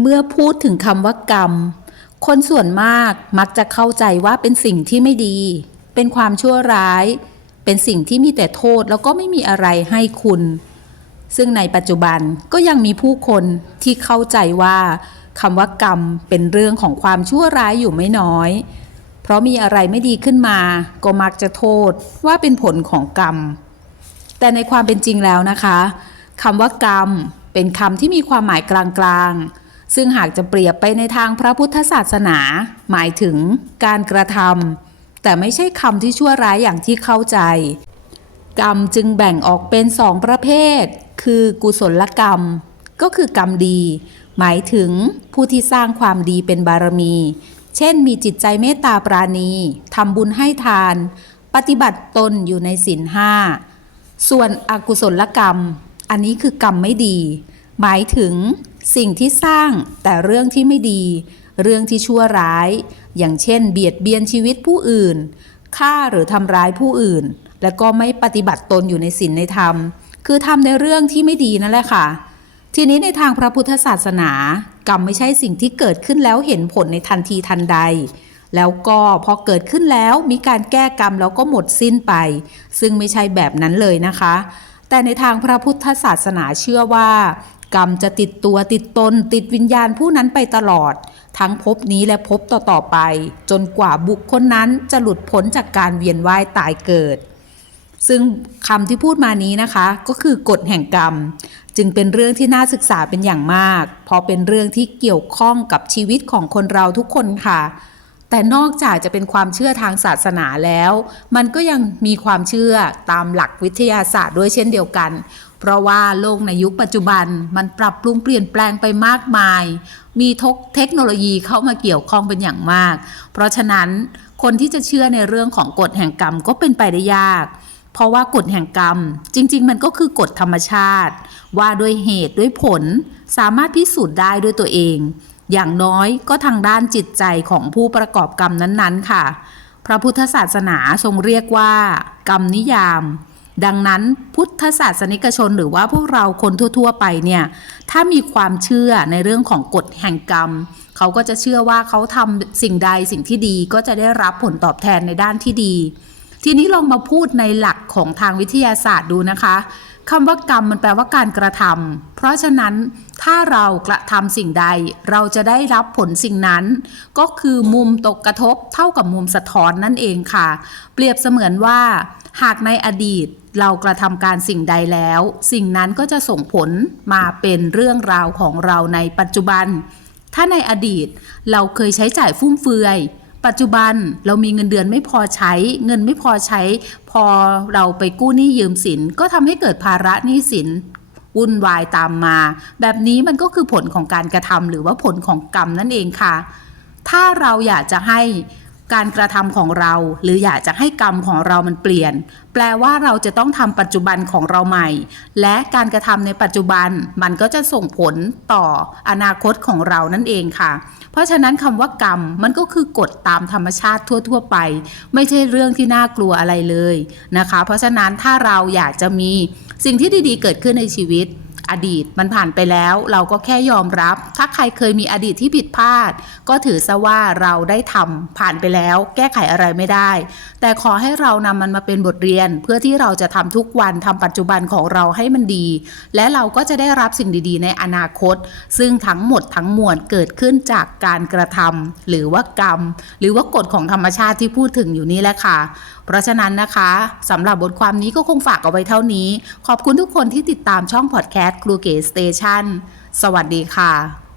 เมื่อพูดถึงคำว่ากรรม คนส่วนมากมักจะเข้าใจว่าเป็นสิ่งที่ไม่ดี เป็นความชั่วร้าย เป็นสิ่งที่มีแต่โทษแล้วก็ไม่มีอะไรให้คุณ ซึ่งในปัจจุบันก็ยังมีผู้คนที่เข้าใจว่าคำว่ากรรมเป็นเรื่องของความชั่วร้ายอยู่ไม่น้อย เพราะมีอะไรไม่ดีขึ้นมา ก็มักจะโทษว่าเป็นผลของกรรม แต่ในความเป็นจริงแล้วนะคะคำว่ากรรมเป็นคำที่มีความหมายกลางๆ ซึ่งหากจะเปรียบไปในทางพระพุทธศาสนา หมายถึงการกระทำแต่ไม่ใช่คำที่ชั่วร้ายอย่างที่เข้าใจ กรรมจึงแบ่งออกเป็นสองประเภท คือกุศลกรรม ก็คือกรรมดี หมายถึงผู้ที่สร้างความดีเป็นบารมี เช่นมีจิตใจเมตตาปราณีทำบุญให้ทาน ปฏิบัติตนอยู่ในศีลห้าส่วนอกุศลกรรม อันนี้คือกรรมไม่ดี หมายถึง สิ่งที่สร้างแต่เรื่องที่ไม่ดี เรื่องที่ชั่วร้าย อย่างเช่น เบียดเบียนชีวิตผู้อื่นฆ่าหรือทำร้ายผู้อื่น และก็ไม่ปฏิบัติตนอยู่ในศีลในธรรม คือทำในเรื่องที่ไม่ดีนั่นแหละค่ะ ทีนี้ในทางพระพุทธศาสนา กรรมไม่ใช่สิ่งที่เกิดขึ้นแล้วเห็นผลในทันทีทันใด แล้วก็พอเกิดขึ้นแล้วมีการแก้กรรมแล้วก็หมดสิ้นไป ซึ่งไม่ใช่แบบนั้นเลยนะคะ แต่ในทางพระพุทธศาสนาเชื่อว่า กรรมจะติดตัวติดตน ติดวิญญาณผู้นั้นไปตลอด ทั้งภพนี้และภพต่อๆไป จนกว่าบุคคลนั้นจะหลุดพ้นจากการเวียนว่ายตายเกิด ซึ่งคำที่พูดมานี้นะคะ ก็คือกฎแห่งกรรม จึงเป็นเรื่องที่น่าศึกษาเป็นอย่างมาก เพราะเป็นเรื่องที่เกี่ยวข้องกับชีวิตของคนเราทุกคนค่ะแต่นอกจากจะเป็นความเชื่อทางศาสนาแล้ว มันก็ยังมีความเชื่อตามหลักวิทยาศาสตร์ด้วยเช่นเดียวกัน เพราะว่าโลกในยุคปัจจุบันมันปรับปรุงเปลี่ยนแปลงไปมากมาย มีทกเทคโนโลยีเข้ามาเกี่ยวข้องเป็นอย่างมาก เพราะฉะนั้นคนที่จะเชื่อในเรื่องของกฎแห่งกรรมก็เป็นไปได้ยาก เพราะว่ากฎแห่งกรรม จริง ๆ มันก็คือกฎธรรมชาติ ว่าด้วยเหตุด้วยผลสามารถพิสูจน์ได้ด้วยตัวเอง อย่างน้อยก็ทางด้านจิตใจของผู้ประกอบกรรมนั้นๆ ค่ะ พระพุทธศาสนาทรงเรียกว่า กรรมนิยาม ดังนั้นพุทธศาสนิกชนหรือว่าพวกเราคนทั่ว ๆ ไปเนี่ยถ้ามีความเชื่อในเรื่องของกฎแห่งกรรม เขาก็จะเชื่อว่าเขาทำสิ่งใดสิ่งที่ดีก็จะได้รับผลตอบแทนในด้านที่ดี ทีนี้ลองมาพูดในหลักของทางวิทยาศาสตร์ดูนะคะคำว่ากรรมมันแปลว่าการกระทำ เพราะฉะนั้นถ้าเรากระทำสิ่งใด เราจะได้รับผลสิ่งนั้น ก็คือมุมตกกระทบเท่ากับมุมสะท้อนนั่นเองค่ะ เปรียบเสมือนว่า หากในอดีตเรากระทำการสิ่งใดแล้ว สิ่งนั้นก็จะส่งผลมาเป็นเรื่องราวของเราในปัจจุบัน ถ้าในอดีตเราเคยใช้จ่ายฟุ่มเฟือยปัจจุบันเรามีเงินเดือนไม่พอใช้ เงินไม่พอใช้ พอเราไปกู้หนี้ยืมสิน ก็ทำให้เกิดภาระหนี้สินวุ่นวายตามมา แบบนี้มันก็คือผลของการกระทำหรือว่าผลของกรรมนั่นเองค่ะ ถ้าเราอยากจะให้ การกระทำของเรา หรืออยากจะให้กรรมของเรามันเปลี่ยน แปลว่าเราจะต้องทำปัจจุบันของเราใหม่ และการกระทำในปัจจุบันมันก็จะส่งผลต่ออนาคตของเรานั่นเองค่ะ เพราะฉะนั้นคำว่ากรรมมันก็คือกฎตามธรรมชาติทั่ว ๆ ไป ไม่ใช่เรื่องที่น่ากลัวอะไรเลยนะคะ เพราะฉะนั้นถ้าเราอยากจะมีสิ่งที่ดีๆ เกิดขึ้นในชีวิต อดีตมันผ่านไปแล้วเราก็แค่ยอมรับ ถ้าใครเคยมีอดีตที่ผิดพลาด ก็ถือซะว่าเราได้ทำผ่านไปแล้ว แก้ไขอะไรไม่ได้ แต่ขอให้เรานำมันมาเป็นบทเรียน เพื่อที่เราจะทำทุกวันทำปัจจุบันของเราให้มันดี และเราก็จะได้รับสิ่งดีๆ ในอนาคต ซึ่งทั้งหมดทั้งมวลเกิดขึ้นจากการกระทำหรือว่ากรรม หรือว่ากฎของธรรมชาติที่พูดถึงอยู่นี่แหละค่ะ เพราะฉะนั้นนะคะสำหรับบทความนี้ก็คงฝากเอาไว้เท่านี้ ขอบคุณทุกคนที่ติดตามช่องพอดแคสต์ครูเก๋สเตชันสวัสดีค่ะ